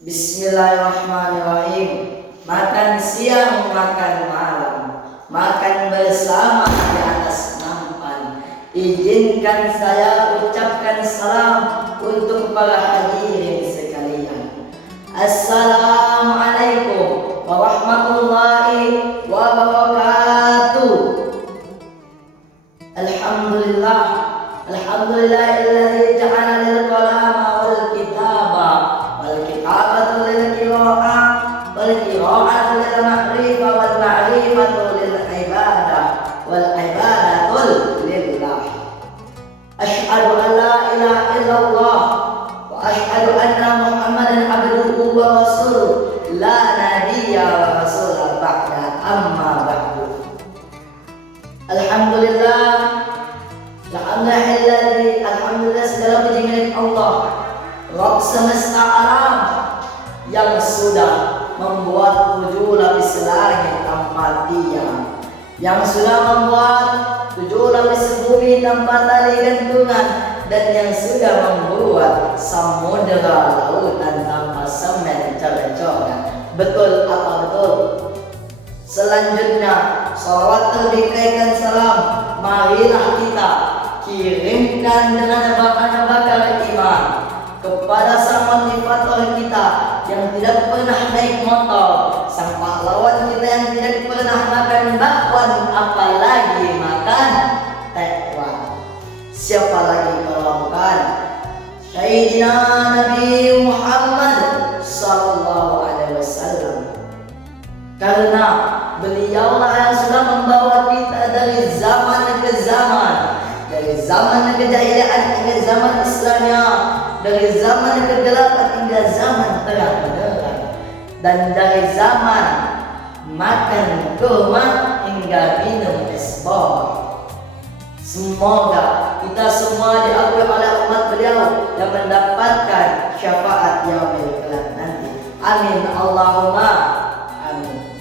Bismillahirrahmanirrahim. Makan siang, makan malam, makan bersama di atas nampan. Izinkan saya ucapkan salam untuk para hadirin sekalian. Assalamualaikum warahmatullahi wabarakatuh. Alhamdulillah, alhamdulillahilladzi ja'ala lil qalama wal kitaba wal kitabatu lil qira'ah wal qira'atu lil ma'rifah wal ma'rifatu lil ibadah wal ibadatu lillah. Asyhadu an la ilaha illallah wa asyhadu anna Muhammadan abduhu wa rasuluh la nabiyya wa rasula ba'da, amma ba'du. Alhamdulillah, alhamdulillah segala puji milik Allah, Rabb semesta alam, yang sudah membuat 7 lapis langit tanpa tiang, yang sudah membuat 7 lapis bumi tanpa tali gantungan, dan yang sudah membuat samudera lautan tanpa semen cor-coran. Betul apa betul? Selanjutnya, salawat terbikaikan salam, marilah kita kirimkan dengan bakar iman kepada sang motivator kita yang tidak pernah naik motor, sang pahlawan kita yang tidak pernah makan bakwan, apalagi makan tekwan. Siapa lagi kalau bukan Sayyidina Nabi Muhammad sallallahu alaihi wasallam. Karena beliaulah yang sudah membawa kita dari zaman ke zaman, dari zaman kejayaan hingga zaman Islamnya, dari zaman kegelapan hingga zaman terang benderang, dan dari zaman makan kurma hingga minum es buah. Semoga kita semua diakui oleh umat beliau yang mendapatkan syafaat yaumil kelak nanti. Amin Allahumma amin.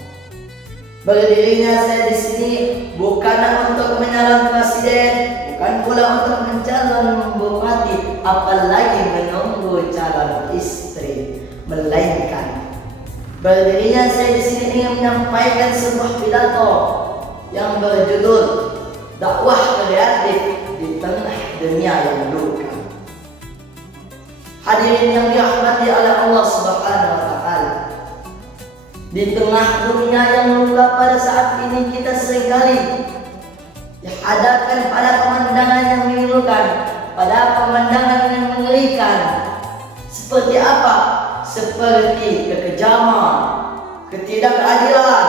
Berdirinya saya di sini bukan untuk menyalon presiden, bukan pula untuk mencalon bupati, apalagi menunggu calon istri, melainkan berdirinya saya di sini ingin menyampaikan sebuah pidato yang berjudul dakwah kreatif di tengah dunia yang duka. Hadirin yang dirahmati oleh Allah Subhanahu wa taala, di tengah dunia yang luka pada saat ini kita seringkali dihadapkan pada pemandangan yang memilukan, pada pemandangan yang mengerikan. Seperti apa? Seperti kekejaman, ketidakadilan,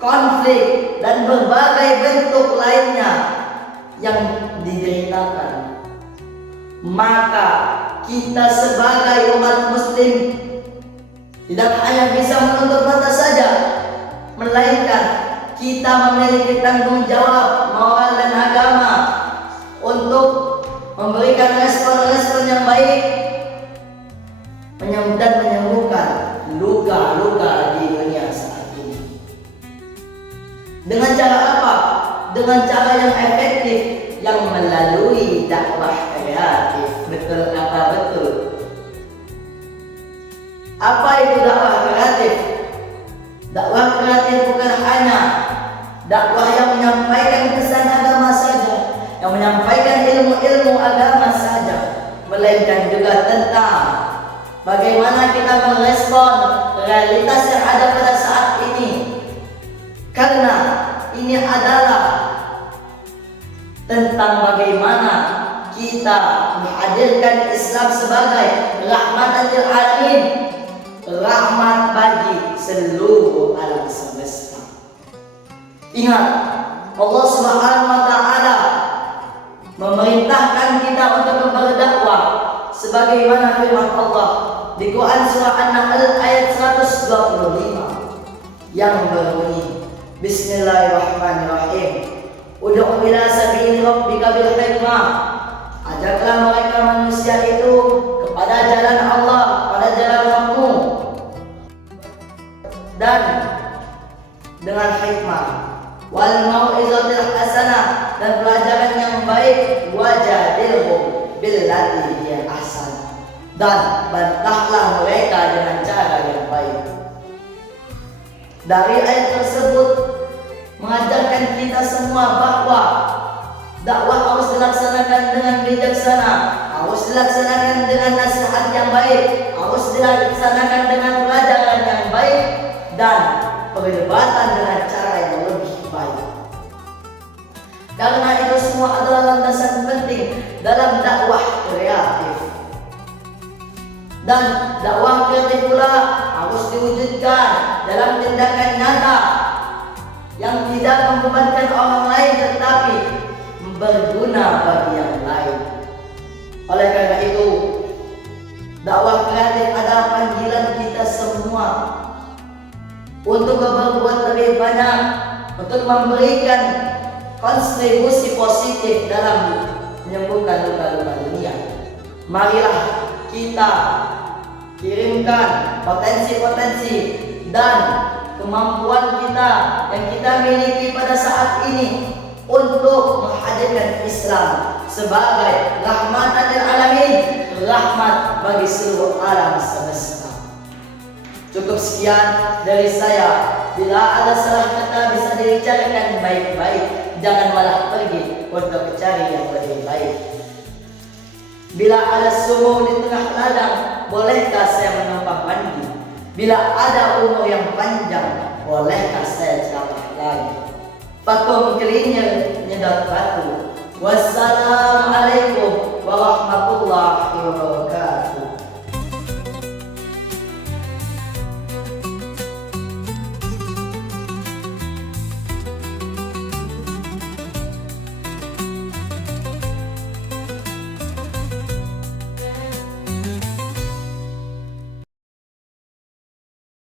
konflik, dan berbagai bentuk lainnya yang dideritakan. Maka kita sebagai umat muslim tidak hanya bisa menutup mata saja, melainkan kita memiliki tanggung jawab moral dan agama untuk memberikan respon-respon yang baik dan menyembuhkan luka-luka di dunia saat ini. Dengan cara apa? Dengan cara yang efektif, yang melalui dakwah kreatif. Betul apa betul? Apa itu dakwah kreatif? Dakwah kreatif bukan hanya dakwah yang menyampaikan pesan agama saja, yang menyampaikan ilmu-ilmu agama saja, melainkan juga tentang bagaimana kita merespon realitas yang ada pada saat ini. Karena ini adalah tentang bagaimana kita menghadirkan Islam sebagai rahmatan lil alamin, rahmat bagi seluruh alam semesta. Ingat, Allah Subhanahu wa taala memerintahkan kita untuk berdakwah sebagaimana firman Allah di Quran surah An-Nahl ayat 125 yang berbunyi, Bismillahirrahmanirrahim. Ud'u ila sabili rabbika bil hikmah. Ajaklah mereka manusia itu kepada jalan Allah, pada jalan Rabbmu, dan dengan hikmah, wal mau'izatil hasanah, dan pelajaran yang baik, wajadilhum billati hiya ahsan, dan bantahlah mereka dengan cara yang baik. Dari ayat tersebut mengajarkan kita semua bahwa dakwah harus dilaksanakan dengan bijaksana, harus dilaksanakan dengan nasihat yang baik, harus dilaksanakan dengan pelajaran yang baik, dan perdebatan dengan cara yang lebih baik. Karena itu semua adalah landasan penting dalam dakwah kreatif. Dan dakwah kreatif pula harus diwujudkan dalam tindakan nyata yang tidak membebankan orang lain tetapi berguna bagi yang lain. Oleh karena itu, dakwah kreatif adalah panggilan kita semua untuk berbuat lebih banyak, untuk memberikan kontribusi positif dalam menyembuhkan luka-luka dunia. Marilah kita kirimkan potensi-potensi dan kemampuan kita yang kita miliki pada saat ini untuk menghadirkan Islam sebagai rahmatan lil alamin, rahmat bagi seluruh alam semesta. Cukup sekian dari saya. Bila ada salah kata bisa dibicarakan baik-baik, jangan malah pergi untuk mencari yang lebih baik. Bila ada sumur di tengah ladang, bolehkah saya menumpang mandi? Bila ada umur yang panjang, bolehkah saya ceramah lagi? Fakum kelinya nyedot batu. Wassalamualaikum warahmatullahi